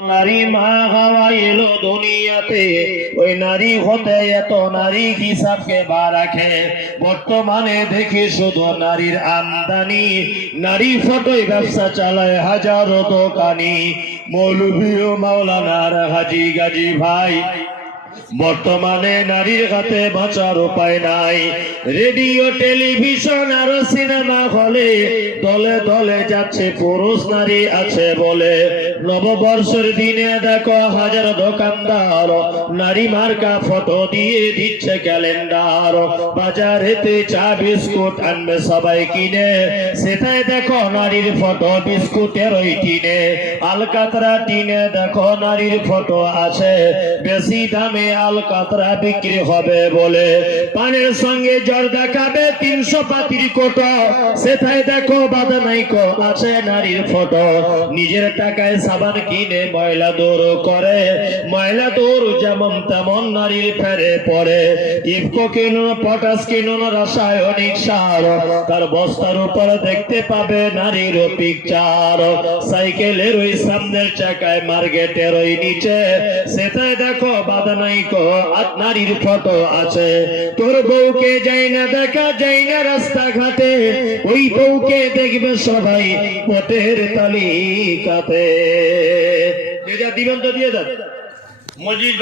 নারী মা হওয়া এলো দুনিয়াতে, ওই নারী হতে এত নারী হিসাবকে বা রাখে। বর্তমানে দেখি শুধু নারীর আমদানি, নারী ফটোই ব্যবসা চালায় হাজারো দোকানি। মৌলভী ও মাওলানার হাজি গাজী ভাই, বর্তমানে নারীর হাতে বাঁচার উপায় নাই। রেডিও টেলিভিশন আর সিনেমা হলে দলে দলে যাচ্ছে পুরুষ নারী আছে বলে। নববর্ষের দিনে দেখো হাজার দোকানদার নারী মার্কা ফটো দিয়ে দিচ্ছে ক্যালেন্ডার। বাজারেতে চা বিস্কুট আনবে সবাই কিনে, সেটাই দেখো নারীর ফটো বিস্কুটের ওই টিনে। আলকাতরা টিনে দেখো নারীর ফটো আছে, বেশি দামে আলকাতরা বিক্রি হবে বলে। পানের সঙ্গে জর্দা খাবে 300 পাতির কোটো, সেটাই দেখো বাদানাইকো আছে নারীর ফটো। নিজের টাকায় সাবান কিনে ময়লা দূর করে, ময়লা দূর যেমন তেমন নারীর ফেরে পড়ে। ইফকো কিনুন, পটাশ কিনুন, রাসায়নিক সার, তার বস্তার উপর দেখতে পাবে নারীর পিকচার। সাইকেলের ওই সামনের চাকায় মার্কেটের ওই নিচে, সেটাই দেখো বাদানাইকো নারীর ফটো আছে। তোর বউকে যাই না দেখা যায় না রাস্তাঘাটে, ওই বউকে দেখবে সবাই ভোটের তালিকাতে। যে যা দিবেন তো দিয়ে দেন। মসজিদ